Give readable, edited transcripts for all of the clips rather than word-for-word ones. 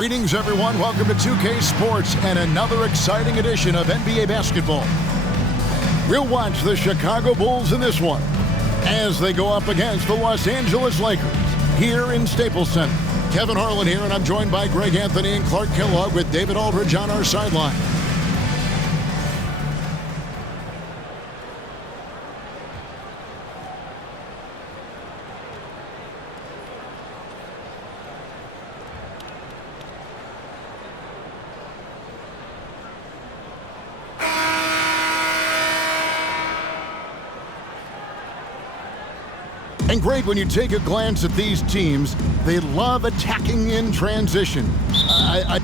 Greetings, everyone. Welcome to 2K Sports and another exciting edition of NBA basketball. We'll watch the Chicago Bulls in this one as they go up against the Los Angeles Lakers here in Staples Center. Kevin Harlan here, and I'm joined by Greg Anthony and Clark Kellogg with David Aldridge on our sideline. And Greg, when you take a glance at these teams, they love attacking in transition. I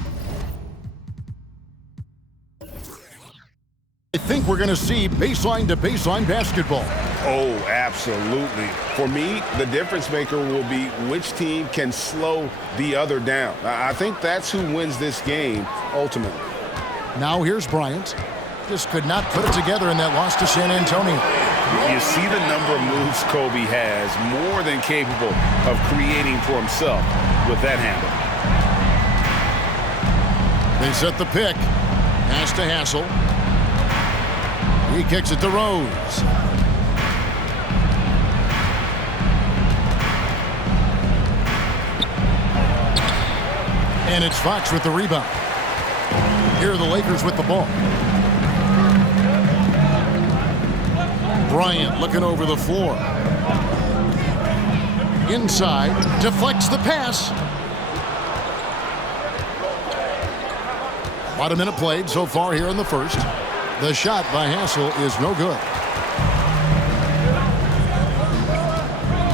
think we're going to see baseline-to-baseline basketball. Oh, absolutely. For me, the difference maker will be which team can slow the other down. I think that's who wins this game ultimately. Now here's Bryant. Just could not put it together in that loss to San Antonio. You see the number of moves Kobe has, more than capable of creating for himself with that handle. They set the pick. Pass to Hassel. He kicks it to Rose. And it's Fox with the rebound. Here are the Lakers with the ball. Bryant looking over the floor. Inside, deflects the pass. About a minute played so far here in the first. The shot by Hassel is no good.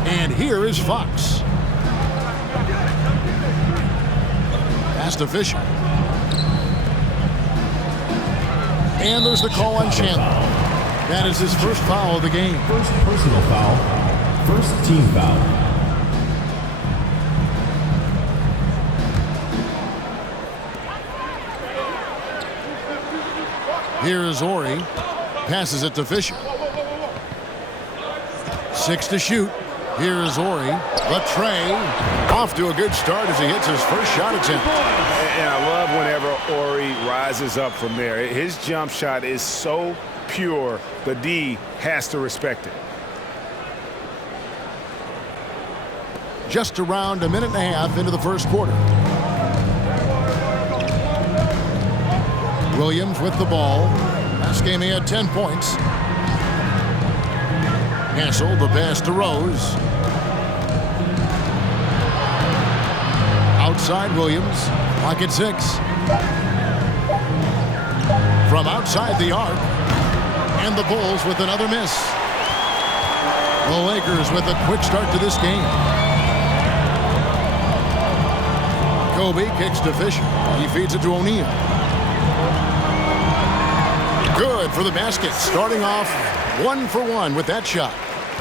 And here is Fox. Pass to Fisher. And there's the call on Chandler. That is his first foul of the game. First personal foul. First team foul. Here is Ori. Passes it to Fisher. 6 to shoot. Here is Ori. The tray. Off to a good start as he hits his first shot attempt. And I love whenever Ori rises up from there. His jump shot is so pure, the D has to respect it. Just around a minute and a half into the first quarter. Williams with the ball. Last game he had 10 points. Hassel, the pass to Rose. Outside Williams. Pocket 6. From outside the arc. And the Bulls with another miss. The Lakers with a quick start to this game. Kobe kicks to Fisher. He feeds it to O'Neal. Good for the basket. Starting off 1 for 1 with that shot.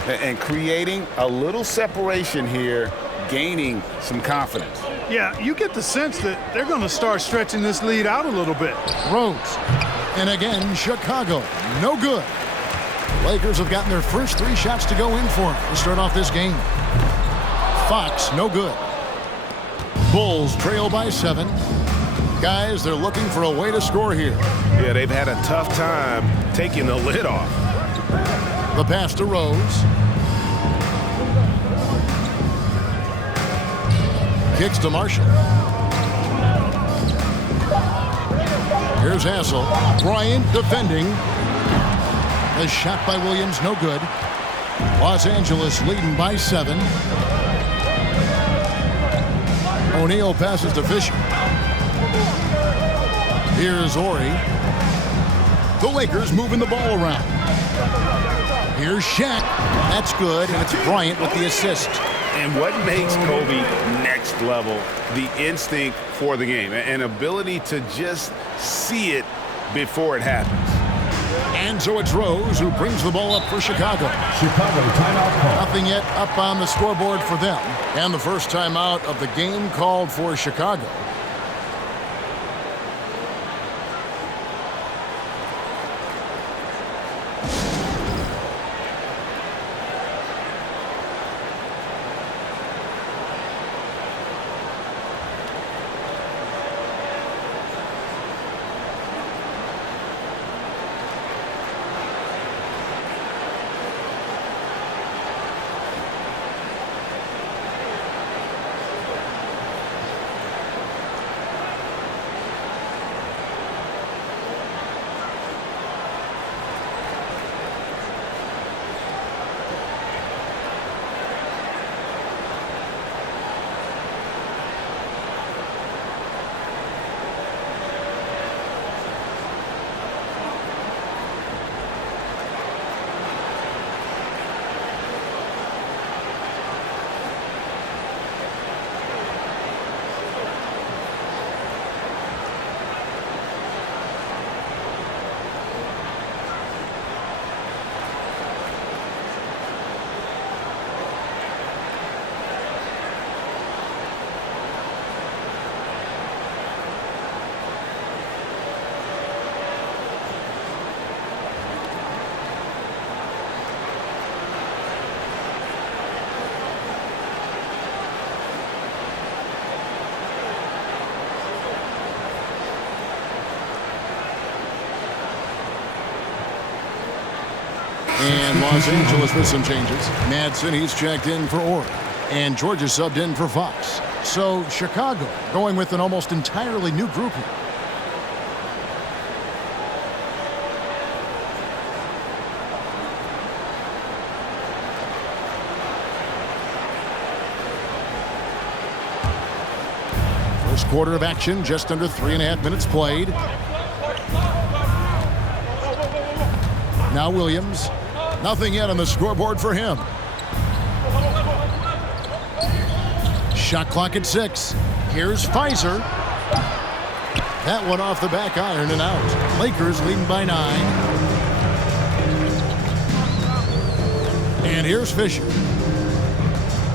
And creating a little separation here, gaining some confidence. Yeah, you get the sense that they're going to start stretching this lead out a little bit. Rose. And again, Chicago, no good. Lakers have gotten their first 3 shots to go in for them to start off this game. Fox, no good. Bulls trail by 7. Guys, they're looking for a way to score here. Yeah, they've had a tough time taking the lid off. The pass to Rose. Kicks to Marshall. Here's Hassel. Bryant defending. The shot by Williams, no good. Los Angeles leading by 7. O'Neal passes to Fisher. Here's Ori. The Lakers moving the ball around. Here's Shaq. That's good, and it's Bryant with the assist. And what makes Kobe next level? The instinct for the game, an ability to just see it before it happens. And so it's Rose who brings the ball up for Chicago. Chicago timeout call. Nothing yet up on the scoreboard for them. And the first timeout of the game called for Chicago. And Los Angeles with some changes. Madsen, he's checked in for Orr. And Georgia subbed in for Fox. So Chicago going with an almost entirely new group here. First quarter of action, just under 3.5 minutes played. Now Williams. Nothing yet on the scoreboard for him. Shot clock at 6. Here's Pfizer. That one off the back iron and out. Lakers leading by 9. And here's Fisher.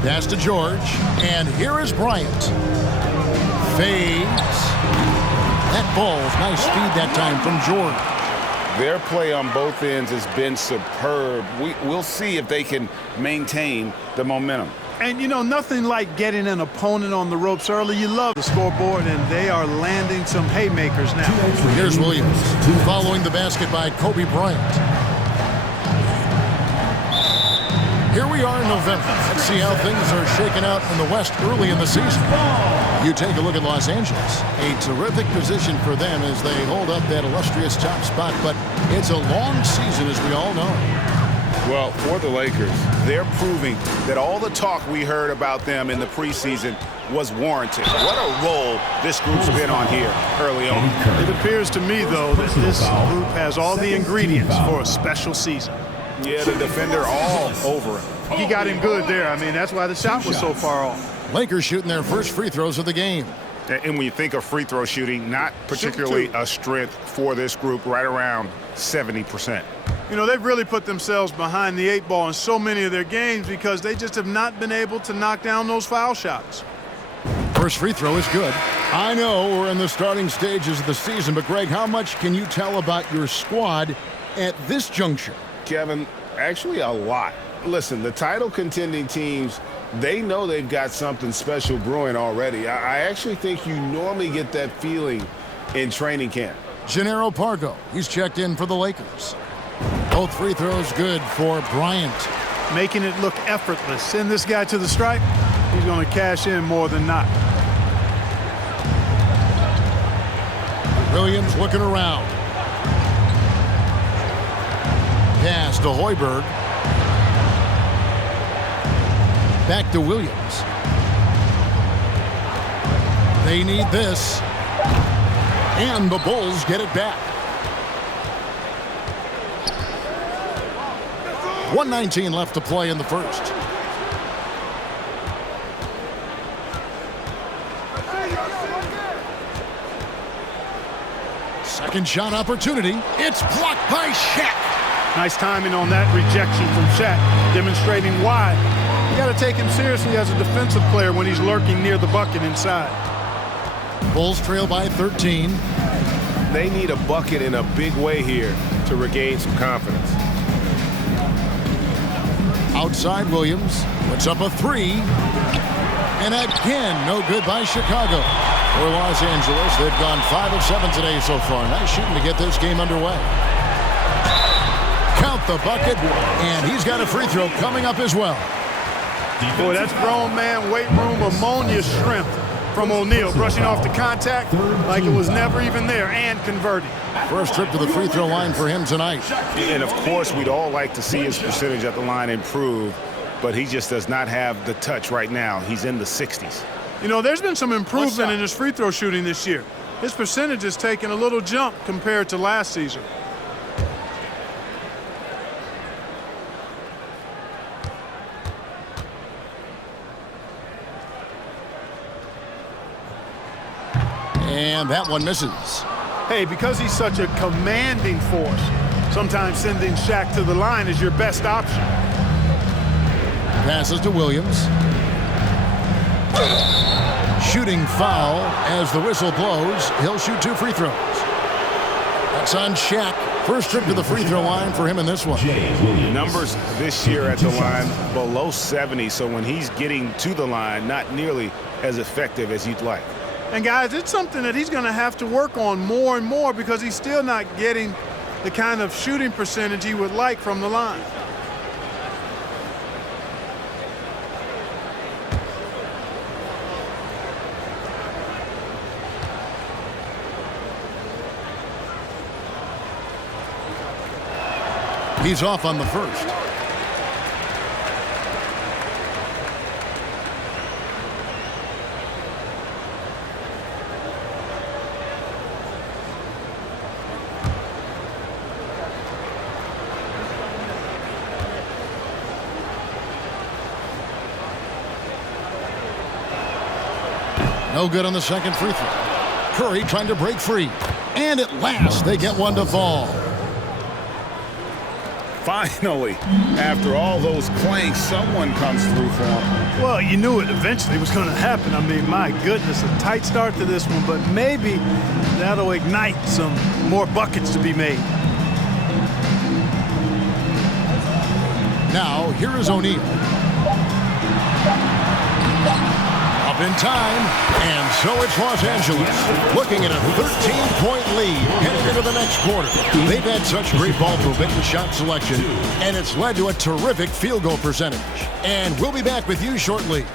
Pass to George. And here is Bryant. Fades. That ball's nice speed that time from George. Their play on both ends has been superb. We'll see if they can maintain the momentum. And, you know, nothing like getting an opponent on the ropes early. You love the scoreboard, and they are landing some haymakers now. Here's Williams, following the basket by Kobe Bryant. Here we are in November. Let's see how things are shaking out in the West early in the season. You take a look at Los Angeles. A terrific position for them as they hold up that illustrious top spot, but it's a long season, as we all know. Well, for the Lakers, they're proving that all the talk we heard about them in the preseason was warranted. What a role this group's been on here early on. It appears to me, though, that this group has all the ingredients for a special season. Yeah, the defender all over him. He got him good there. I mean, that's why the shot was so far off. Lakers shooting their first free throws of the game. And when you think of free throw shooting, not particularly a strength for this group, right around 70%. You know, they've really put themselves behind the 8 ball in so many of their games because they just have not been able to knock down those foul shots. First free throw is good. I know we're in the starting stages of the season, but Greg, how much can you tell about your squad at this juncture? Kevin, actually a lot. Listen, the title contending teams, they know they've got something special brewing already. I actually think you normally get that feeling in training camp. Gennaro Pargo, he's checked in for the Lakers. Both free throws good for Bryant. Making it look effortless. Send this guy to the stripe, he's going to cash in more than not. Williams looking around. Pass to Hoiberg. Back to Williams. They need this. And the Bulls get it back. 1:19 left to play in the first. Second shot opportunity. It's blocked by Shaq. Nice timing on that rejection from Shaq, demonstrating why you got to take him seriously as a defensive player when he's lurking near the bucket inside. Bulls trail by 13. They need a bucket in a big way here to regain some confidence. Outside Williams puts up a 3. And again, no good by Chicago. For Los Angeles, they've gone 5 of 7 today so far. Nice shooting to get this game underway. Count the bucket, and he's got a free throw coming up as well. Boy, that's grown man weight room ammonia shrimp from O'Neal, brushing off the contact like it was never even there and converting. First trip to the free throw line for him tonight. And of course, we'd all like to see his percentage at the line improve, but he just does not have the touch right now. He's in the 60s. You know, there's been some improvement in his free throw shooting this year. His percentage has taken a little jump compared to last season. And that one misses. Hey, because he's such a commanding force, sometimes sending Shaq to the line is your best option. Passes to Williams. Shooting foul as the whistle blows. He'll shoot 2 free throws. That's on Shaq. First trip to the free throw line for him in this one. Numbers this year at the line below 70, so when he's getting to the line, not nearly as effective as you'd like. And guys, it's something that he's going to have to work on more and more because he's still not getting the kind of shooting percentage he would like from the line. He's off on the first. No good on the second free throw. Curry trying to break free. And at last, they get one to fall. Finally, after all those clanks, someone comes through for him. Well, you knew it eventually was going to happen. I mean, my goodness, a tight start to this one, but maybe that'll ignite some more buckets to be made. Now, here is O'Neal. Up in time, and so it's Los Angeles looking at a 13-point lead heading into the next quarter. They've had such great ball movement and shot selection, and it's led to a terrific field goal percentage. And we'll be back with you shortly.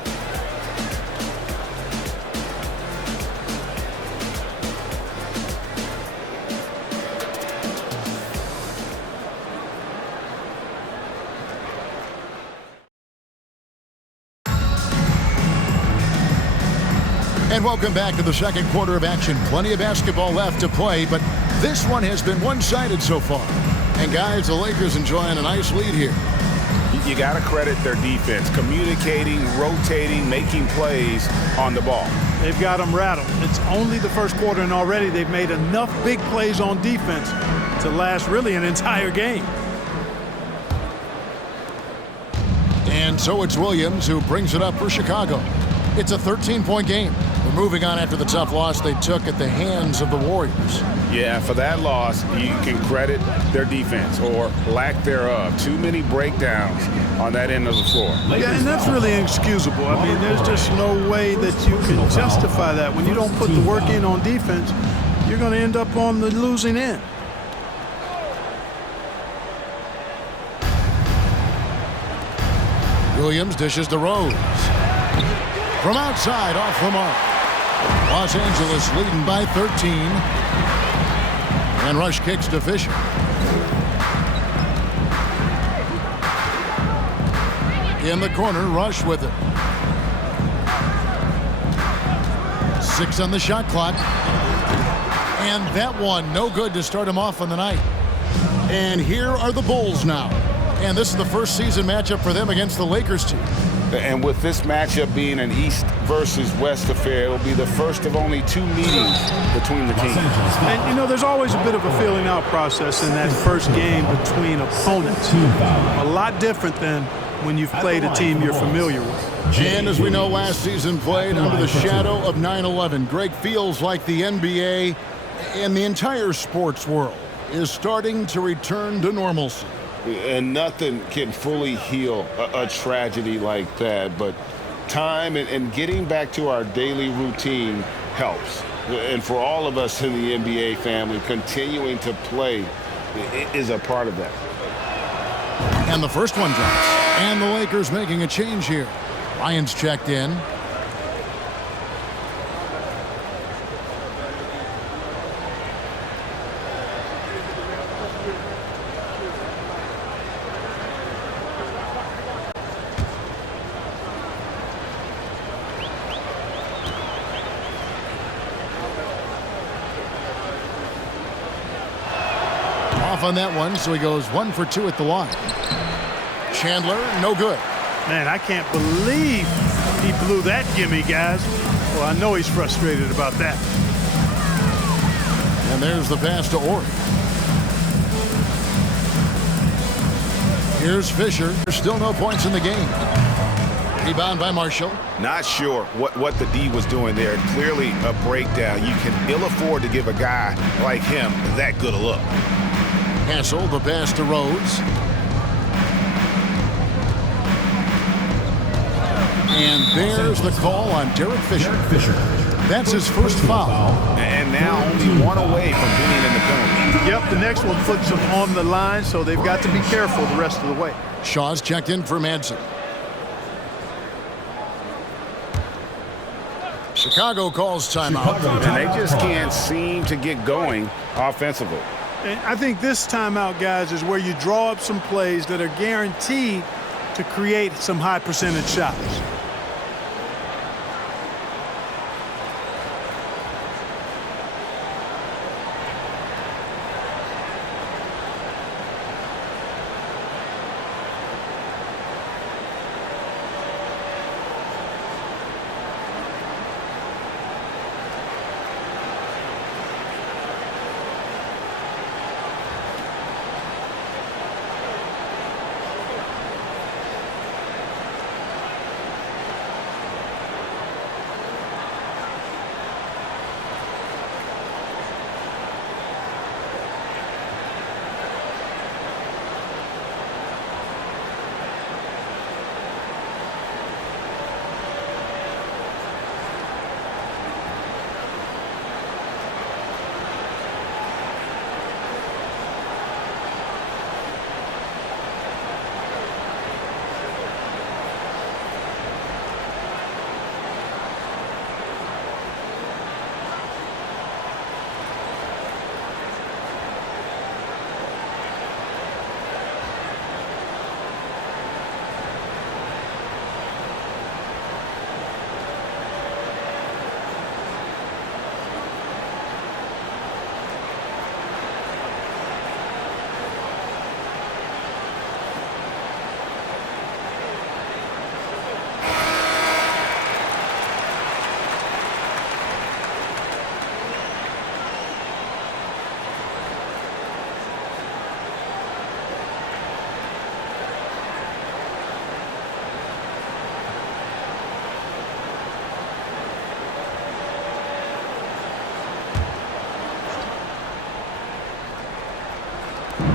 And welcome back to the second quarter of action. Plenty of basketball left to play, but this one has been one-sided so far. And guys, the Lakers enjoying a nice lead here. You got to credit their defense, communicating, rotating, making plays on the ball. They've got them rattled. It's only the first quarter, and already they've made enough big plays on defense to last really an entire game. And so it's Williams who brings it up for Chicago. It's a 13-point game. We're moving on after the tough loss they took at the hands of the Warriors. Yeah, for that loss, you can credit their defense or lack thereof. Too many breakdowns on that end of the floor. Yeah, and that's really inexcusable. I mean, there's just no way that you can justify that. When you don't put the work in on defense, you're going to end up on the losing end. Williams dishes to Rose. From outside, off the mark. Los Angeles leading by 13. And Rush kicks to Fisher. In the corner, Rush with it. 6 on the shot clock. And that one, no good to start him off on the night. And here are the Bulls now. And this is the first season matchup for them against the Lakers team. And with this matchup being an East versus West affair, it'll be the first of only 2 meetings between the teams. And, you know, there's always a bit of a feeling out process in that first game between opponents. A lot different than when you've played a team you're familiar with. And as we know, last season played under the shadow of 9/11. Greg, feels like the NBA and the entire sports world is starting to return to normalcy. And nothing can fully heal a tragedy like that, but time and getting back to our daily routine helps. And for all of us in the NBA family, continuing to play is a part of that. And the first one drops. And the Lakers making a change here. Bryant's checked in. On that one, so he goes 1 for 2 at the line. Chandler, no good. Man, I can't believe he blew that gimme, guys. Well, I know he's frustrated about that. And there's the pass to Ori. Here's Fisher. There's still no points in the game. Rebound by Marshall. Not sure what the D was doing there. Clearly a breakdown. You can ill afford to give a guy like him that good a look. Hassel, the pass to Rose. And there's the call on Derek Fisher. That's his first foul. And now only 1 away from being in the penalty. Yep, the next one puts him on the line, so they've got to be careful the rest of the way. Shaw's checked in for Madsen. Chicago calls timeout. And they just can't seem to get going offensively. And I think this timeout, guys, is where you draw up some plays that are guaranteed to create some high percentage shots.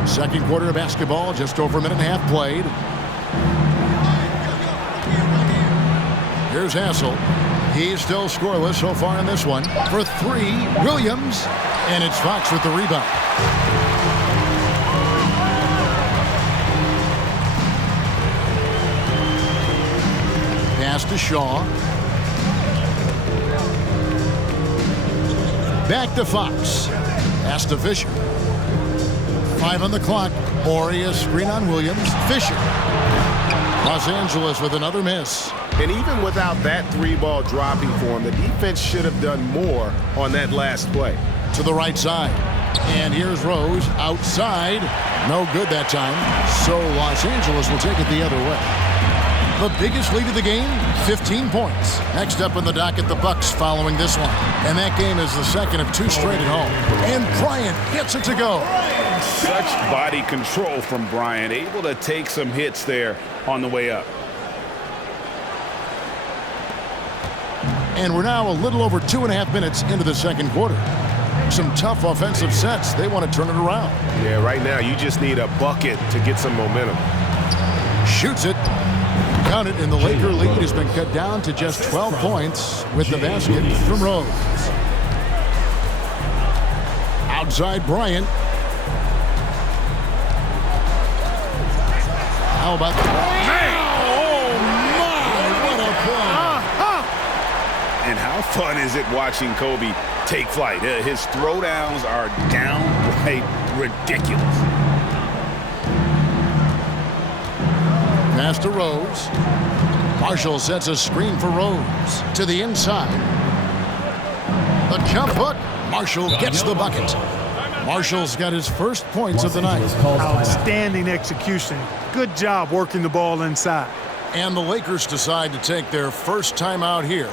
Second quarter of basketball, just over a minute and a half played. Here's Hassel. He's still scoreless so far in this one. For three, Williams. And it's Fox with the rebound. Pass to Shaw. Back to Fox. Pass to Fisher. 5 on the clock. Oria screen on Williams. Fisher. Los Angeles with another miss. And even without that three-ball dropping for him, the defense should have done more on that last play. To the right side. And here's Rose outside. No good that time. So Los Angeles will take it the other way. The biggest lead of the game, 15 points. Next up on the docket, the Bucks following this one. And that game is the second of 2 straight at home. And Bryant gets it to go. Such body control from Bryant, able to take some hits there on the way up. And we're now a little over 2.5 minutes into the second quarter. Some tough offensive sets. They want to turn it around. Yeah, right now you just need a bucket to get some momentum. Shoots it. Count it, and the Laker lead has been cut down to just 12 points with the basket from Rose. Outside Bryant. How about that? Oh, my, what a play. And how fun is it watching Kobe take flight? His throwdowns are downright ridiculous. Pass to Rose. Marshall sets a screen for Rose. To the inside. The jump hook. Marshall gets the bucket. Marshall's got his first points of the night. Outstanding execution. Good job working the ball inside. And the Lakers decide to take their first timeout here.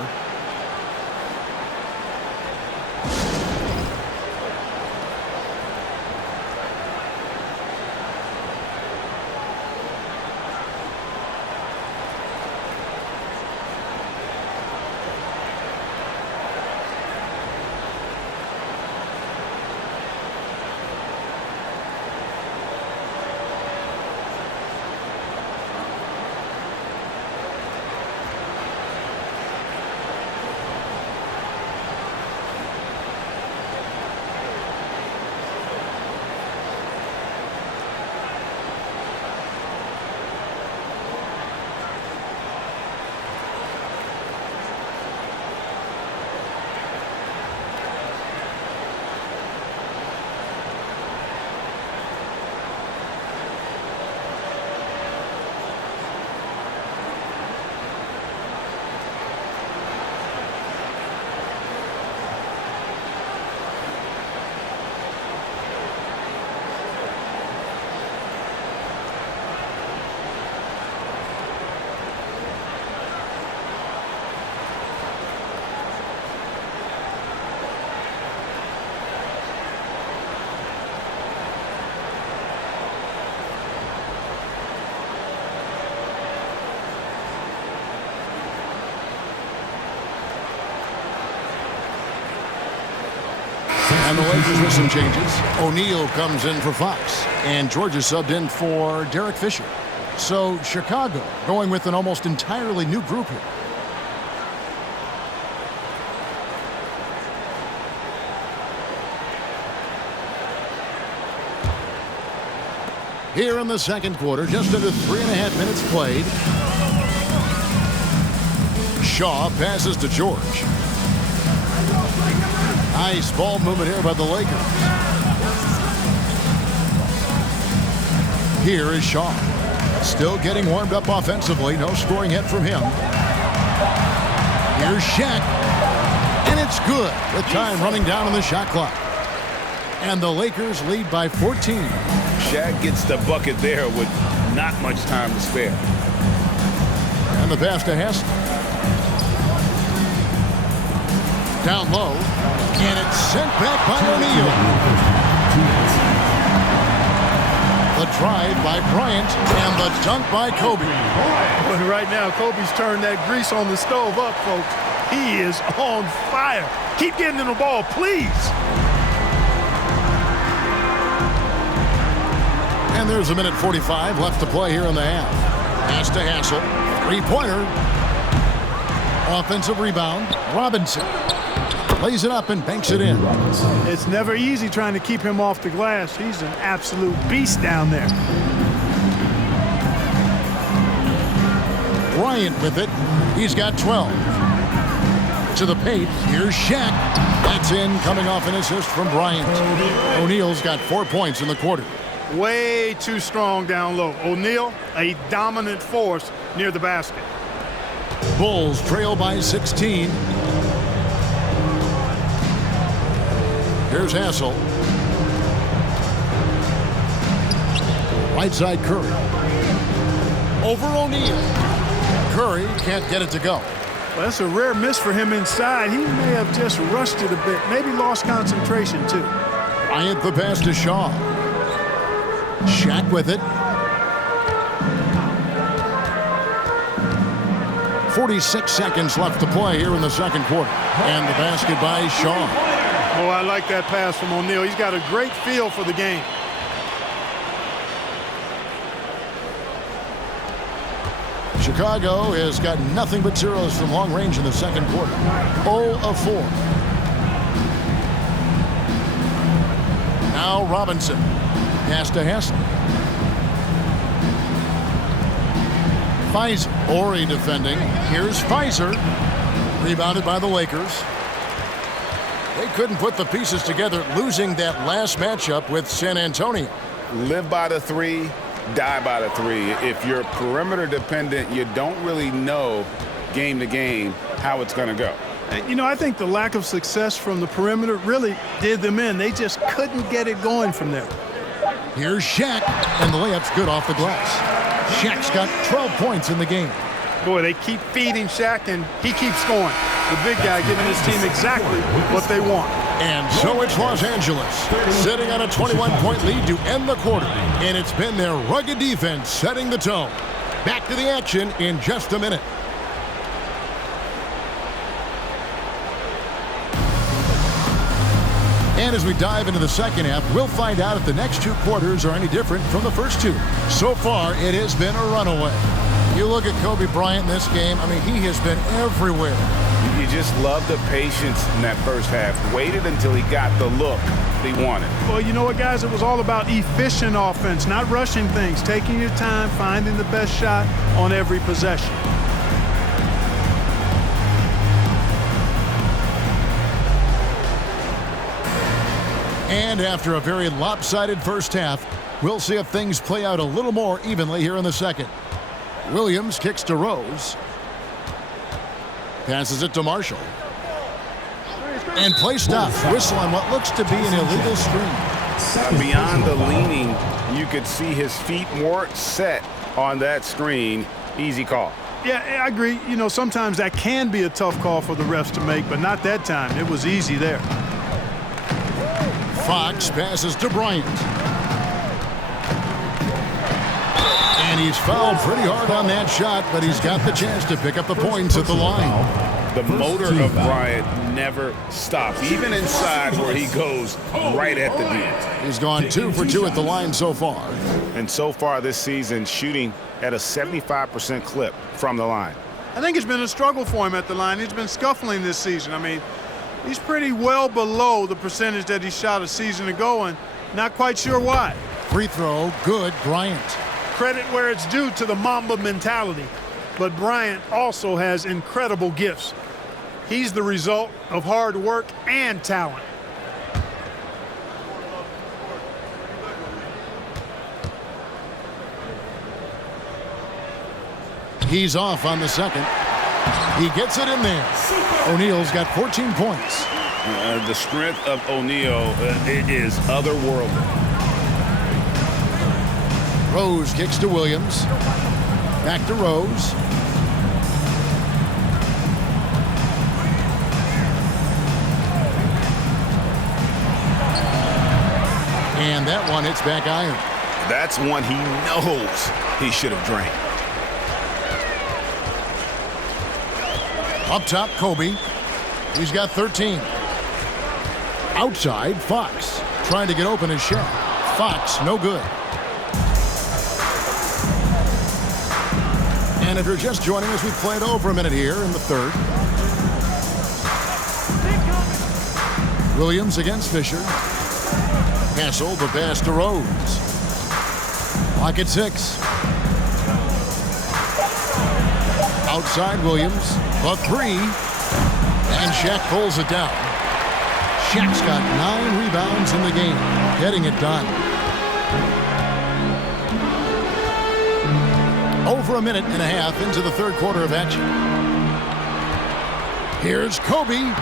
And the Lakers with some changes. O'Neal comes in for Fox. And Georgia subbed in for Derek Fisher. So Chicago going with an almost entirely new group here. Here in the second quarter, just under 3.5 minutes played. Shaw passes to George. Nice ball movement here by the Lakers. Here is Shaw. Still getting warmed up offensively. No scoring hit from him. Here's Shaq. And it's good with time running down on the shot clock. And the Lakers lead by 14. Shaq gets the bucket there with not much time to spare. And the pass to Hess. Down low. And it's sent back by O'Neal. The drive by Bryant and the dunk by Kobe. But right now, Kobe's turned that grease on the stove up, folks. He is on fire. Keep getting in the ball, please. And there's a minute 45 left to play here in the half. Pass to Hassel. Three-pointer. Offensive rebound. Robinson. Lays it up and banks it in. It's never easy trying to keep him off the glass. He's an absolute beast down there. Bryant with it. He's got 12. To the paint. Here's Shaq. That's in, coming off an assist from Bryant. O'Neal's got 4 points in the quarter. Way too strong down low. O'Neal, a dominant force near the basket. Bulls trail by 16. Here's Hassel. Right side Curry. Over O'Neal. Curry can't get it to go. Well, that's a rare miss for him inside. He may have just rushed it a bit. Maybe lost concentration, too. Bryant the pass to Shaw. Shaq with it. 46 seconds left to play here in the second quarter. And the basket by Shaw. Oh, I like that pass from O'Neal. He's got a great feel for the game. Chicago has got nothing but zeros from long range in the second quarter. 0 of 4. Now Robinson. Pass to Hess. Fizer. Ori defending. Here's Fizer. Rebounded by the Lakers. They couldn't put the pieces together, losing that last matchup with San Antonio. Live by the three, die by the three. If you're perimeter dependent, you don't really know game to game how it's going to go. You know, I think the lack of success from the perimeter really did them in. They just couldn't get it going from there. Here's Shaq, and the layup's good off the glass. Shaq's got 12 points in the game. Boy, they keep feeding Shaq, and he keeps scoring. The big guy giving his team exactly what they want. And so it's Los Angeles, sitting on a 21-point lead to end the quarter. And it's been their rugged defense setting the tone. Back to the action in just a minute. And as we dive into the second half, we'll find out if the next two quarters are any different from the first two. So far, it has been a runaway. You look at Kobe Bryant in this game, I mean, he has been everywhere. You just love the patience in that first half. Waited until he got the look he wanted. Well, you know what, guys? It was all about efficient offense, not rushing things, taking your time, finding the best shot on every possession. And after a very lopsided first half, we'll see if things play out a little more evenly here in the second. Williams kicks to Rose. Passes it to Marshall. And play stops. Whistle on what looks to be an illegal screen. Beyond the leaning, you could see his feet weren't set on that screen. Easy call. Yeah, I agree. You know, sometimes that can be a tough call for the refs to make, but not that time. It was easy there. Fox passes to Bryant. And he's fouled pretty hard on that shot, but he's got the chance to pick up the points at the line. The motor of Bryant never stops, even inside where he goes right at the D. He's gone 2 for 2 at the line so far. And so far this season, shooting at a 75% clip from the line. I think it's been a struggle for him at the line. He's been scuffling this season. I mean, he's pretty well below the percentage that he shot a season ago, and not quite sure why. Free throw, good, Bryant. Credit where it's due to the Mamba mentality. But Bryant also has incredible gifts. He's the result of hard work and talent. He's off on the second. He gets it in there. O'Neal's got 14 points. The strength of O'Neal is otherworldly. Rose kicks to Williams. Back to Rose. And that one hits back iron. That's one he knows he should have drained. Up top, Kobe. He's got 13. Outside, Fox. Trying to get open his shot. Fox, no good. And if you're just joining us, we've played over a minute here in the third. Williams against Fisher. Castle, the pass to Rose. Lock at 6. Outside Williams, a 3. And Shaq pulls it down. Shaq's got 9 rebounds in the game, getting it done. Over a minute and a half into the third quarter of action. Here's Kobe.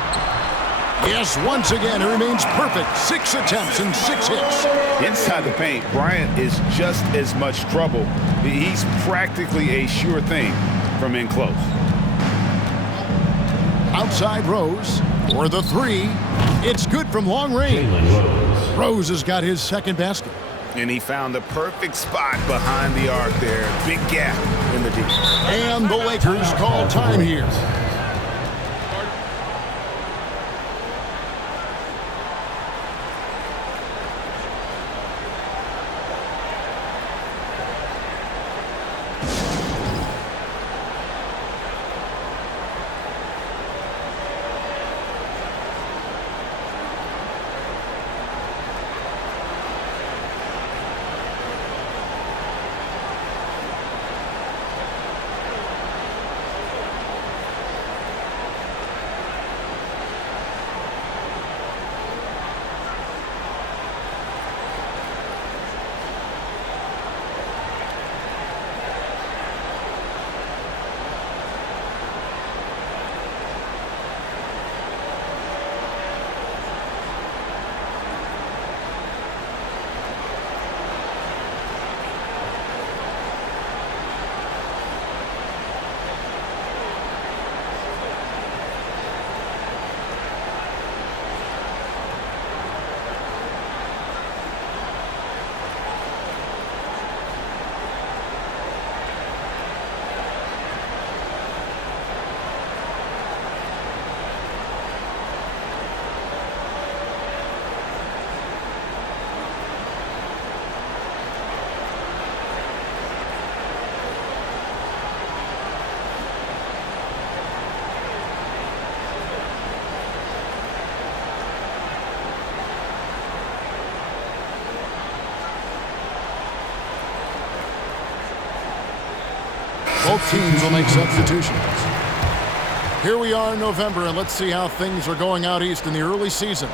Yes, once again, it remains perfect. 6 attempts and 6 hits. Inside the paint, Bryant is just as much trouble. He's practically a sure thing from in close. Outside Rose for the 3. It's good from long range. Rose has got his second basket. And he found the perfect spot behind the arc there. Big gap in the D. And the Lakers call time here. Both teams will make substitutions. Here we are in November, and let's see how things are going out east in the early season.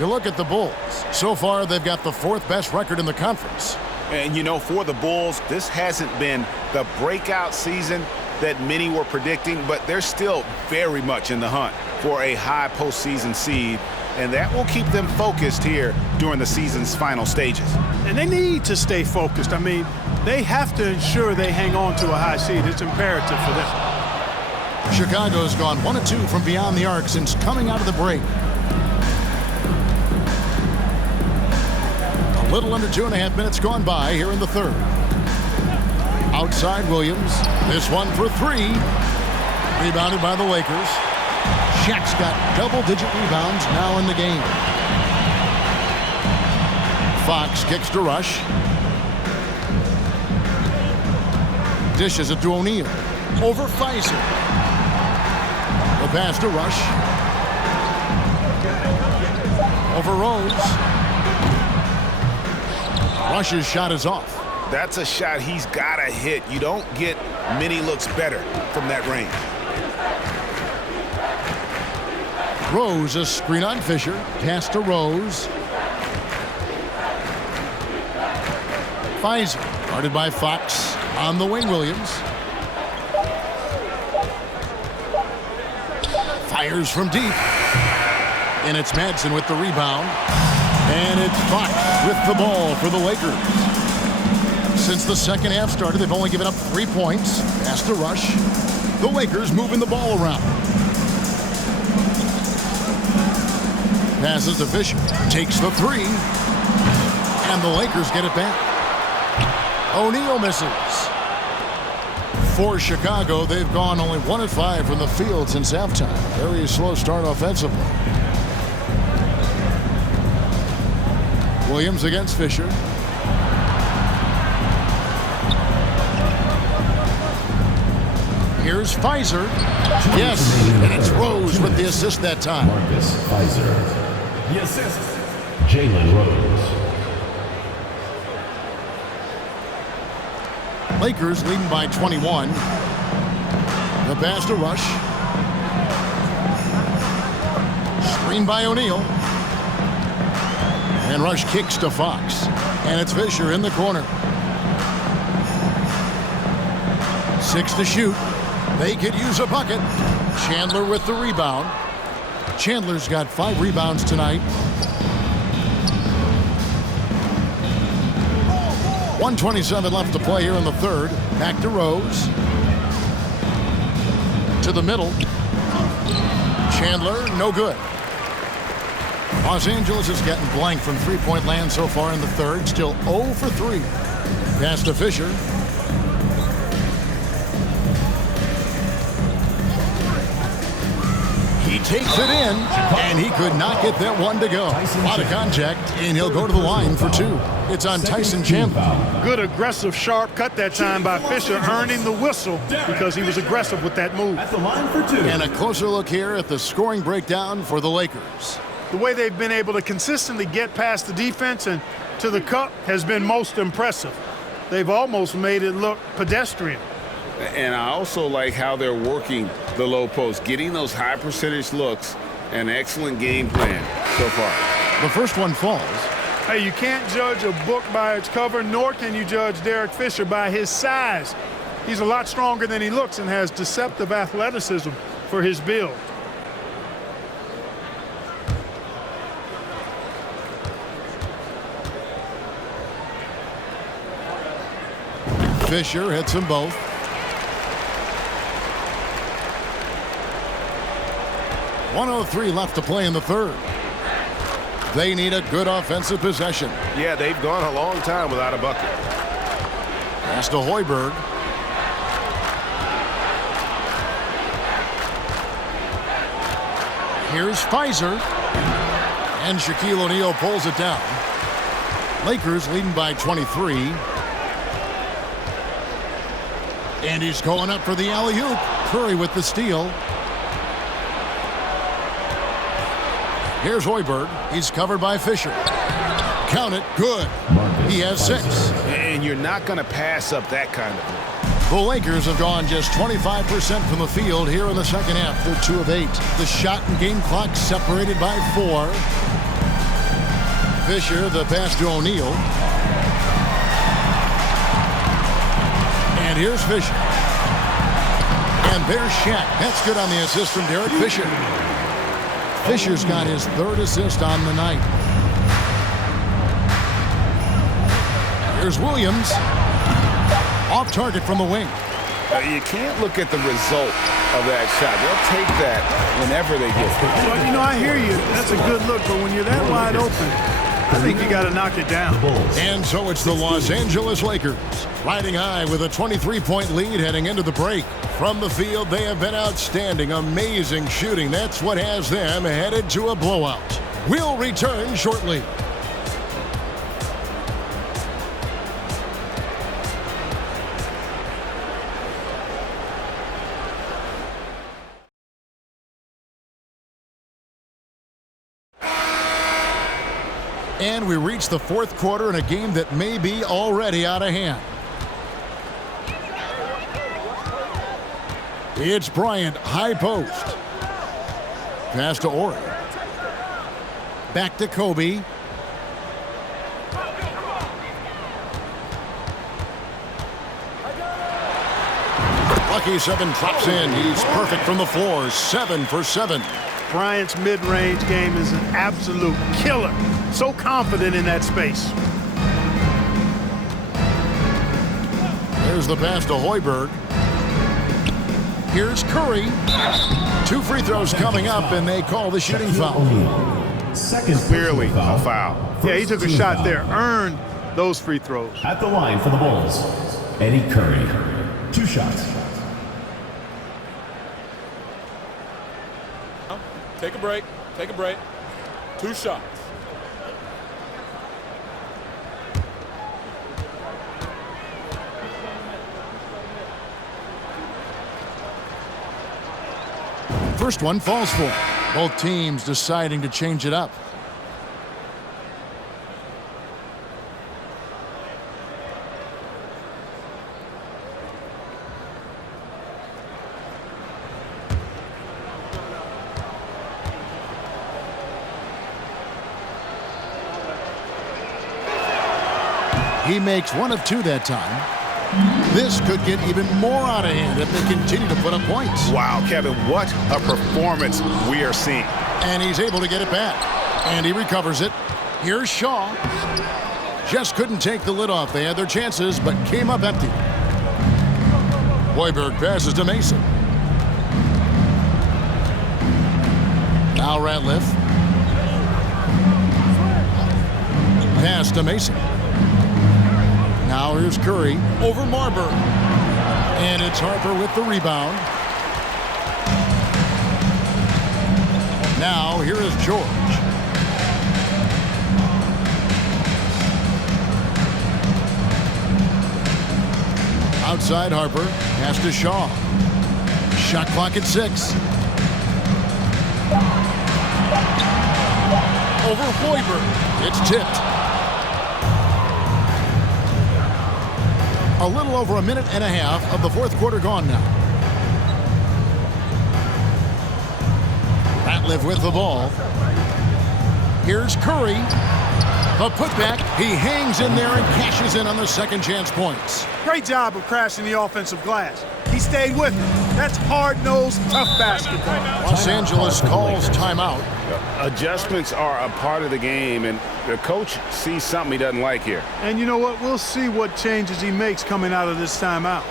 You look at the Bulls. So far, they've got the 4th best record in the conference. And, you know, for the Bulls, this hasn't been the breakout season that many were predicting, but they're still very much in the hunt for a high postseason seed, and that will keep them focused here during the season's final stages. And they need to stay focused. I mean, they have to ensure they hang on to a high seed. It's imperative for them. Chicago's gone 1 of 2 from beyond the arc since coming out of the break. A little under 2.5 minutes gone by here in the third. Outside Williams. This one for 3. Rebounded by the Lakers. Shaq's got double-digit rebounds now in the game. Fox kicks to Rush. Dishes it to O'Neal. Over Pfizer. The pass to Rush. Over Rose. Rush's shot is off. That's a shot he's got to hit. You don't get many looks better from that range. Rose, a screen on Fisher. Pass to Rose. Pfizer, guarded by Fox. On the wing, Williams. Fires from deep. And it's Madsen with the rebound. And it's Fox with the ball for the Lakers. Since the second half started, they've only given up 3 points. Pass to Rush. The Lakers moving the ball around. Passes to Fisher. Takes the three. And the Lakers get it back. O'Neal misses. For Chicago, they've gone only 1 of 5 from the field since halftime. Very slow start offensively. Williams against Fisher. Here's Pfizer. Yes, and it's Rose with the assist that time. Marcus Pfizer. The assist, Jalen Rose. Lakers leading by 21. The pass to Rush. Screen by O'Neal. And Rush kicks to Fox. And it's Fisher in the corner. 6 to shoot. They could use a bucket. Chandler with the rebound. Chandler's got 5 rebounds tonight. 1:27 left to play here in the third. Back to Rose. To the middle. Chandler, no good. Los Angeles is getting blank from three-point land so far in the third. Still 0 for 3. Pass to Fisher. He takes it in, and he could not get that one to go. A lot of contact, and he'll go to the line for 2. It's on Tyson Chandler. Good aggressive sharp cut that time by Fisher, earning the whistle because he was aggressive with that move. At the line for 2. And a closer look here at the scoring breakdown for the Lakers. The way they've been able to consistently get past the defense and to the cup has been most impressive. They've almost made it look pedestrian. And I also like how they're working the low post, getting those high percentage looks. An excellent game plan so far. The first one falls. Hey, you can't judge a book by its cover, nor can you judge Derek Fisher by his size. He's a lot stronger than he looks and has deceptive athleticism for his build. Fisher hits them both. .103 left to play in the third. They need a good offensive possession. Yeah, they've gone a long time without a bucket. Pass to Hoiberg. Here's Pfizer. And Shaquille O'Neal pulls it down. Lakers leading by 23. And he's going up for the alley-oop. Curry with the steal. Here's Hoiberg. He's covered by Fisher. Count it. Good. He has 6. And you're not going to pass up that kind of thing. The Lakers have gone just 25% from the field here in the second half. They're 2 of 8. The shot and game clock separated by 4. Fisher, the pass to O'Neal. And here's Fisher. And there's Shaq. That's good on the assist from Derek Fisher. Fisher's got his 3rd assist on the night. Here's Williams. Off target from the wing. You can't look at the result of that shot. They'll take that whenever they get it. Well, you know, I hear you. That's a good look, but when you're that wide open, I think you got to knock it down. And so it's the Los Angeles Lakers riding high with a 23-point lead heading into the break. From the field, they have been outstanding, amazing shooting. That's what has them headed to a blowout. We'll return shortly. And we reach the fourth quarter in a game that may be already out of hand. It's Bryant, high post. Pass to Ori. Back to Kobe. Lucky 7 drops in. He's perfect from the floor. 7 for 7. Bryant's mid-range game is an absolute killer. So confident in that space. There's the pass to Hoiberg. Here's Curry. 2 free throws coming up, and they call the shooting foul. Second Clearly a foul. Yeah, he took a shot there. Earned those free throws. At the line for the Bulls, Eddie Curry. 2 shots. Take a break. Take a break. 2 shots. First one falls for him. Both teams deciding to change it up. He makes 1 of 2 that time. This could get even more out of hand if they continue to put up points. Wow, Kevin, what a performance we are seeing. And he's able to get it back. And he recovers it. Here's Shaw. Just couldn't take the lid off. They had their chances, but came up empty. Hoiberg passes to Mason. Now Ratliff. Pass to Mason. Now here's Curry over Marburg. And it's Harper with the rebound. Now here is George. Outside Harper. Pass to Shaw. Shot clock at 6. Over Hoiberg. It's tipped. A little over a minute and a half of the fourth quarter gone now. Ratliff with the ball. Here's Curry. The putback. He hangs in there and cashes in on the second chance points. Great job of crashing the offensive glass. He stayed with it. That's hard-nosed, tough basketball. Los Angeles calls timeout. Adjustments are a part of the game, and the coach sees something he doesn't like here. And you know what? We'll see what changes he makes coming out of this timeout.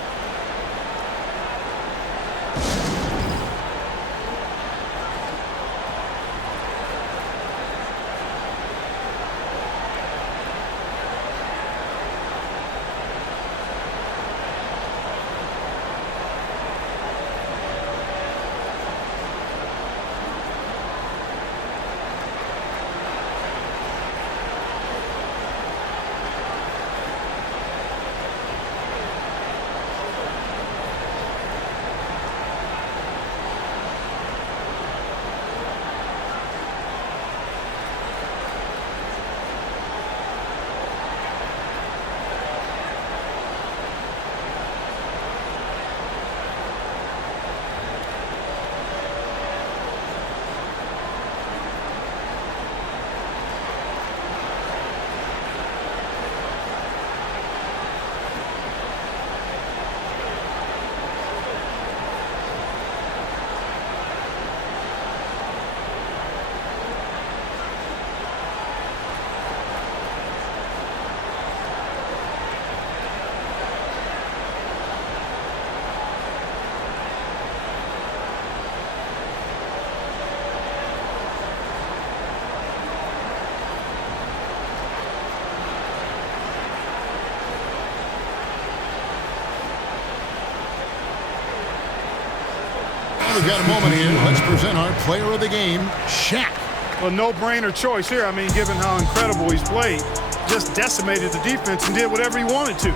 we've got a moment here. Let's present our player of the game, Shaq. Well, no-brainer choice here. I mean, given how incredible he's played, just decimated the defense and did whatever he wanted to.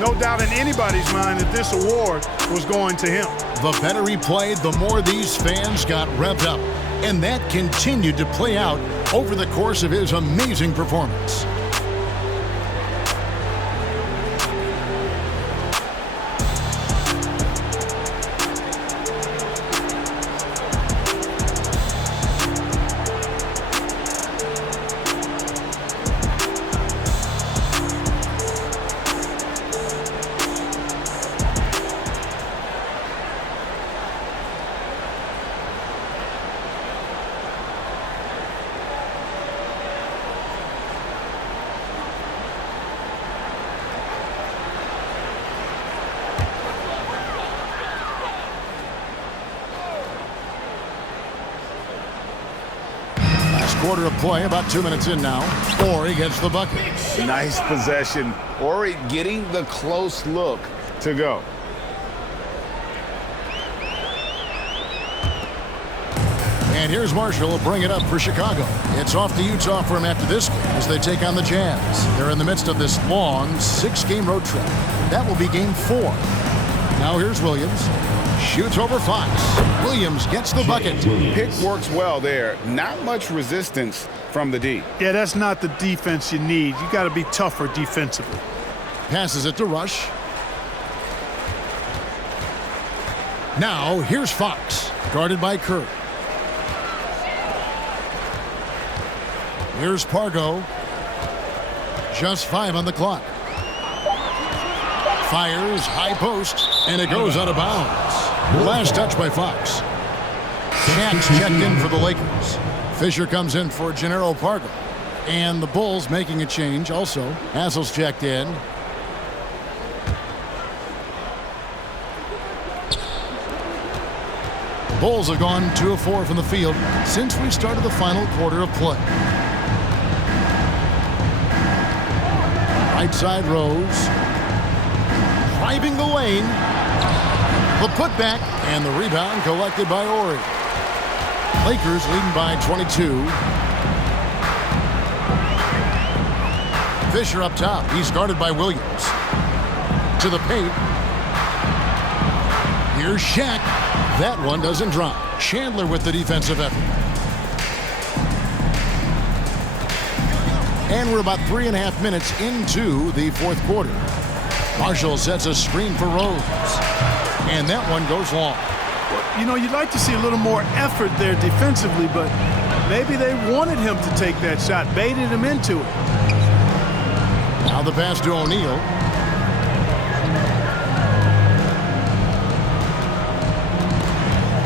No doubt in anybody's mind that this award was going to him. The better he played, the more these fans got revved up. And that continued to play out over the course of his amazing performance. Quarter of play, about 2 minutes in now. Ori gets the bucket. Nice possession. Ori getting the close look to go. And here's Marshall to bring it up for Chicago. It's off to Utah for him after this game as they take on the Jazz. They're in the midst of this long 6-game road trip. That will be game 4. Now here's Williams. Shoots over Fox. Williams gets the bucket. Pick works well there. Not much resistance from the D. Yeah, that's not the defense you need. You got to be tougher defensively. Passes it to Rush. Now here's Fox, guarded by Kerr. Here's Pargo. Just 5 on the clock. Fires, high post, and it goes out of bounds. Last touch by Fox. Shaq's checked in for the Lakers. Fisher comes in for Gennaro Pargo. And the Bulls making a change also. Hassel's checked in. Bulls have gone 2 of 4 from the field since we started the final quarter of play. Right side Rose. Driving the lane. The putback and the rebound collected by Ori. Lakers leading by 22. Fisher up top. He's guarded by Williams. To the paint. Here's Shaq. That one doesn't drop. Chandler with the defensive effort. And we're about 3.5 minutes into the fourth quarter. Marshall sets a screen for Rose. And that one goes long. You know, you'd like to see a little more effort there defensively, but maybe they wanted him to take that shot, baited him into it. Now the pass to O'Neal.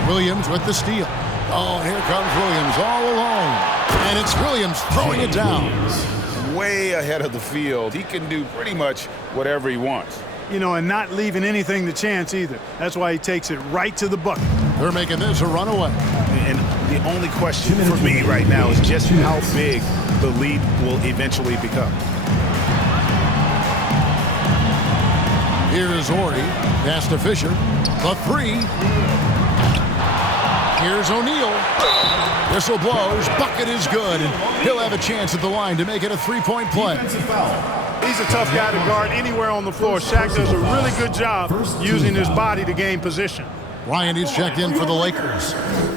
Williams with the steal. Oh, here comes Williams all alone. And it's Williams throwing it down. Way ahead of the field. He can do pretty much whatever he wants. You know, and not leaving anything to chance either. That's why he takes it right to the bucket. They're making this a runaway. And the only question for me right now is just how big the lead will eventually become. Here is Ori. Pass to Fisher. The 3. Here's O'Neal. Whistle blows. Bucket is good. And he'll have a chance at the line to make it a 3-point play. He's a tough guy to guard anywhere on the floor. Shaq does a really good job using his body to gain position. Bryant is checked in for the Lakers.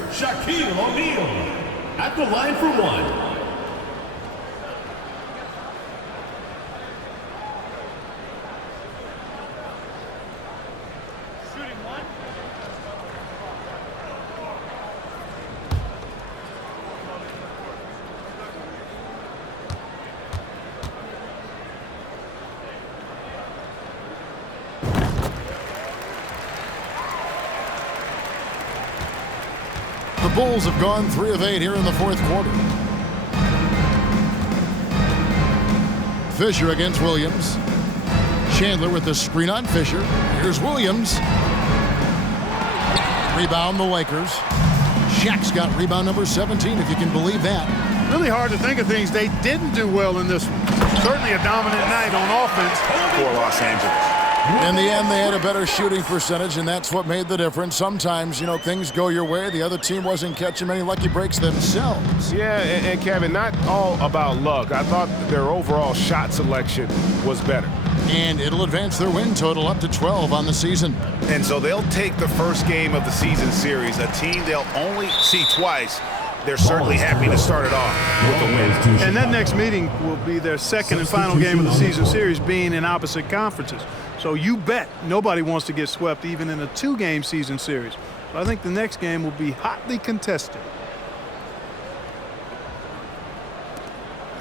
Shaquille O'Neal at the line for 1. The Bulls have gone 3 of 8 here in the fourth quarter. Fisher against Williams. Chandler with the screen on Fisher. Here's Williams. Rebound the Lakers. Shaq's got rebound number 17, if you can believe that. Really hard to think of things they didn't do well in this one. Certainly a dominant night on offense. For Los Angeles. In the end, they had a better shooting percentage, and that's what made the difference. Sometimes, things go your way. The other team wasn't catching many lucky breaks themselves. Yeah, and Kevin, not all about luck. I thought their overall shot selection was better. And it'll advance their win total up to 12 on the season. And so they'll take the first game of the season series, a team they'll only see twice. They're certainly happy to start it off with a win. And that next meeting will be their second and final game of the season series, being in opposite conferences. So you bet nobody wants to get swept even in a 2-game season series. So I think the next game will be hotly contested.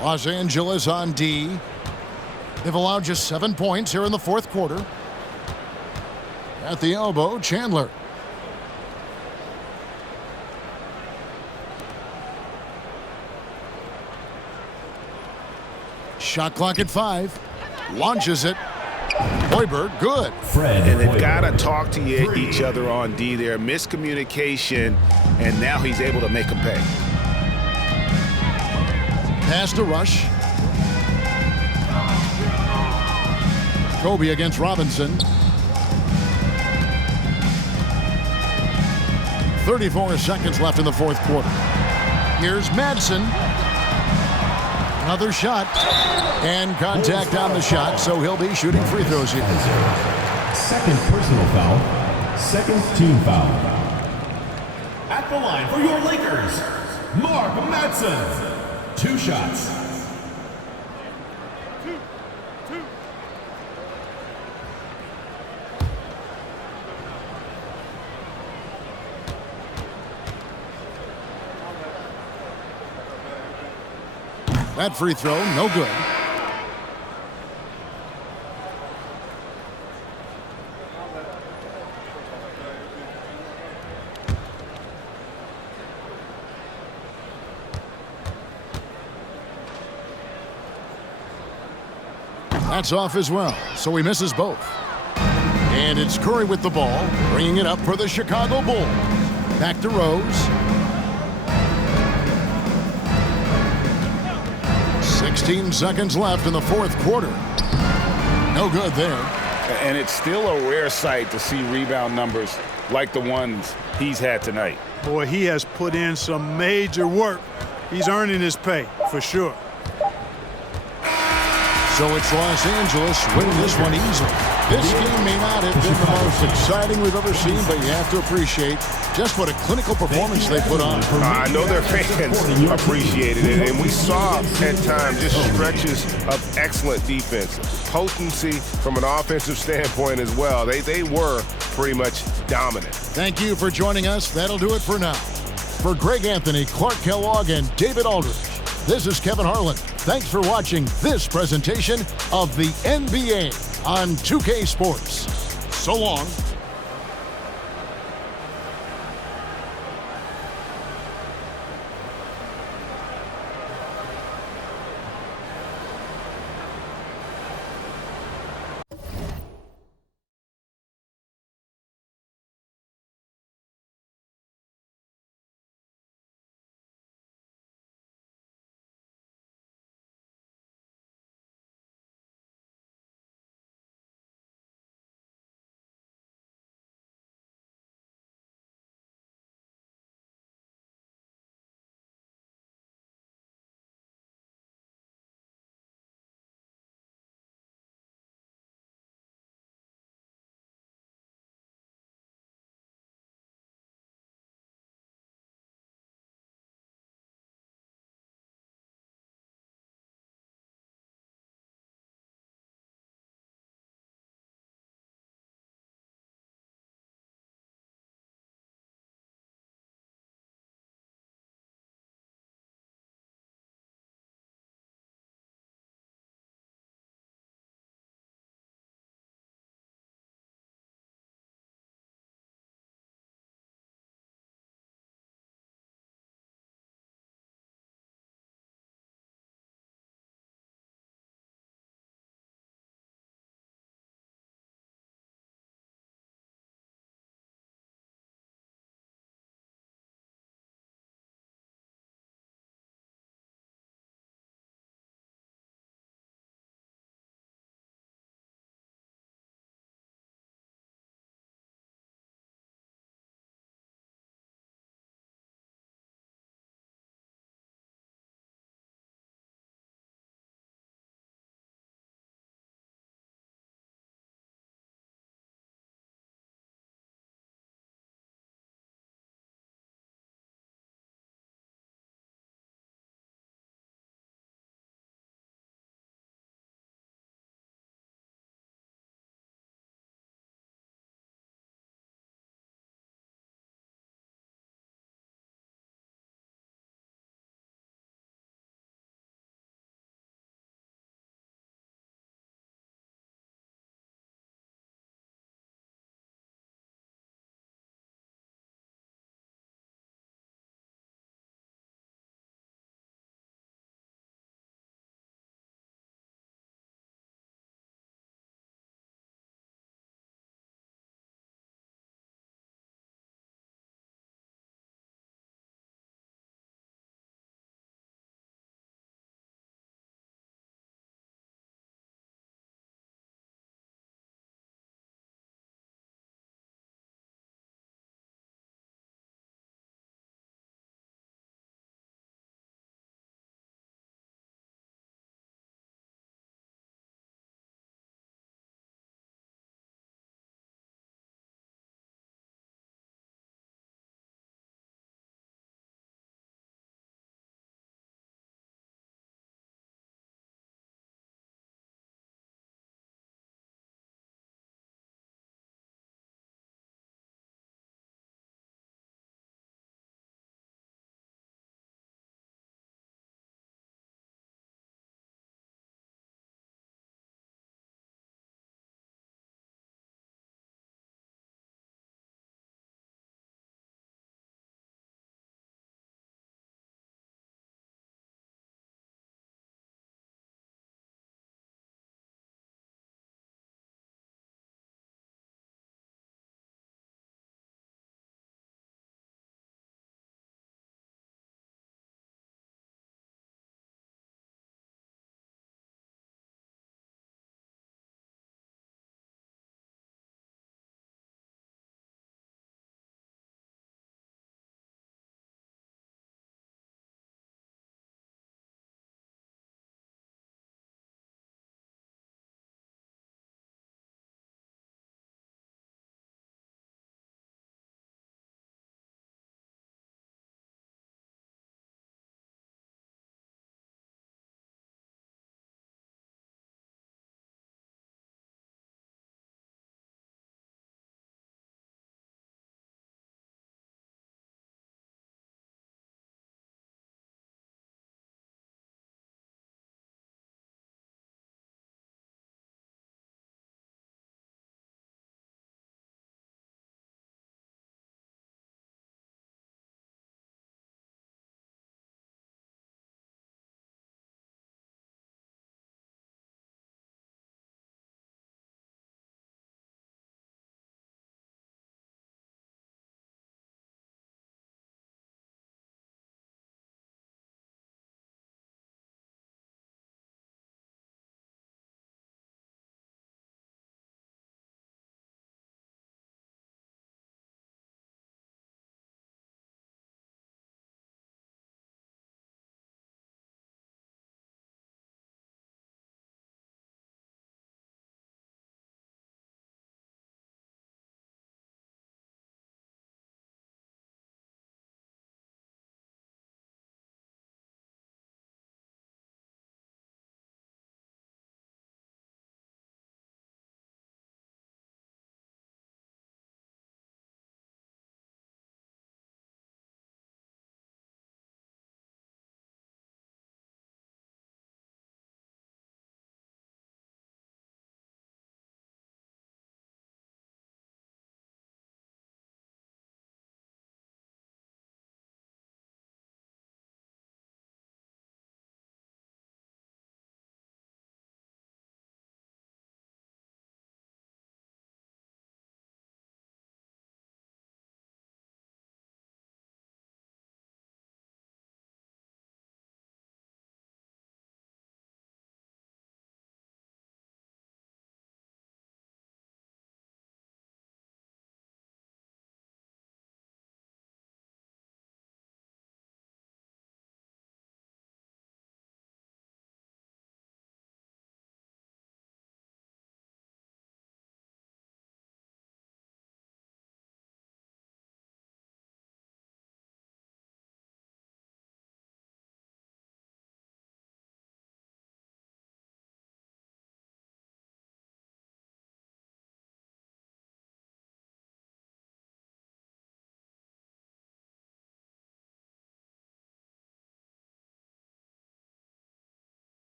Los Angeles on D. They've allowed just 7 points here in the fourth quarter. At the elbow, Chandler. Shot clock at 5. Launches it. Hoiberg, good. And they've got to talk to each other on D there. Miscommunication, and now he's able to make them pay. Pass to Rush. Kobe against Robinson. 34 seconds left in the fourth quarter. Here's Madsen. Another shot. And contact on the shot, so he'll be shooting free throws here. Second personal foul. Second team foul. At the line for your Lakers, Mark Madsen. 2 shots. That free throw, no good. That's off as well, so he misses both. And it's Curry with the ball, bringing it up for the Chicago Bulls. Back to Rose. 16 seconds left in the fourth quarter. No good there. And it's still a rare sight to see rebound numbers like the ones he's had tonight. Boy, he has put in some major work. He's earning his pay, for sure. So it's Los Angeles winning this one easily. This game may not have been the most exciting we've ever seen, but you have to appreciate just what a clinical performance they put on. I know their fans appreciated it, and we saw at times just stretches of excellent defense. Potency from an offensive standpoint as well. They were pretty much dominant. Thank you for joining us. That'll do it for now. For Greg Anthony, Clark Kellogg, and David Aldridge, this is Kevin Harlan. Thanks for watching this presentation of the NBA on 2K Sports. So long.